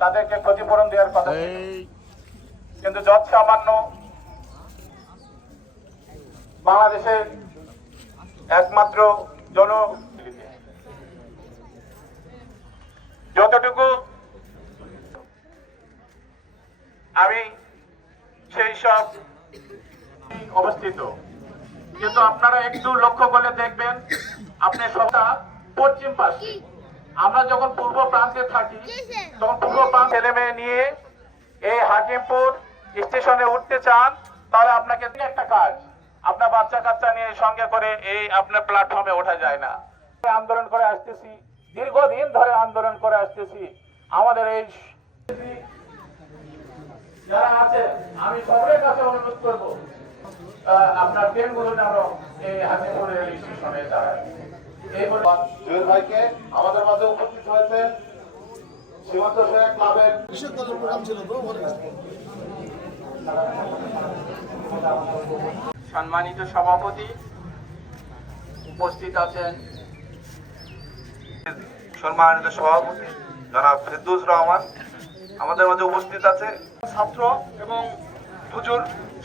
তাদেরকে ক্ষতিপূরণ দেওয়ার কথা কিন্তু যত সামান্য বাংলাদেশের একমাত্র জন যতটুকু আমি সেই সব অবস্থিত। কিন্তু আপনারা একটু লক্ষ্য করলে দেখবেন আপনি সবটা পশ্চিম পাশে। আমরা যখন পূর্ব প্রান্তে থাকি, তখন পূর্ব প্রান্ত ছেলে মেয়ে নিয়ে এই হাকিমপুর স্টেশনে উঠতে চান, তাহলে আপনাকে একটা কাজ। আপনার বাচ্চা কাচ্চা নিয়ে সঙ্গে করে এই আপনার প্ল্যাটফর্মে ওঠা যায় না। আন্দোলন করে আসতেছি, দীর্ঘদিন ধরে আন্দোলন করে আসতেছি। আমাদের এই যারা আছে আমি সবার কাছে অনুরোধ করব। আপনার যেন এই রেল স্টেশনে দাঁড়ায়। এই বলে জুয়েল ভাইকে আমাদের মাঝে উপস্থিত হয়েছেন সীমান্ত সেনা ক্লাবের প্রোগ্রাম ছিল তো সম্মানিত সভাপতি উপস্থিত আছেন। সম্মানিত সভাপতি জনাব ফেরদৌস রহমান আমাদের মাঝে উপস্থিত আছে ছাত্র এবং হুজুর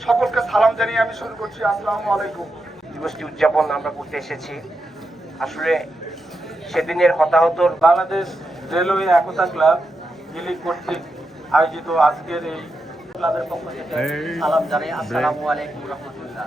সকলকে সালাম জানিয়ে আমি শুরু করছি। আসসালামু আলাইকুম। দিবসটি উদযাপন আমরা করতে এসেছি। আসলে সেদিনের হতাহতর বাংলাদেশ রেলওয়ে একতা ক্লাব দিল্লি কর্তৃক আয়োজিত আজকের এই ক্লাবের পক্ষ থেকে সালাম জানাই আসসালামু আলাইকুম রহমতুল্লাহ।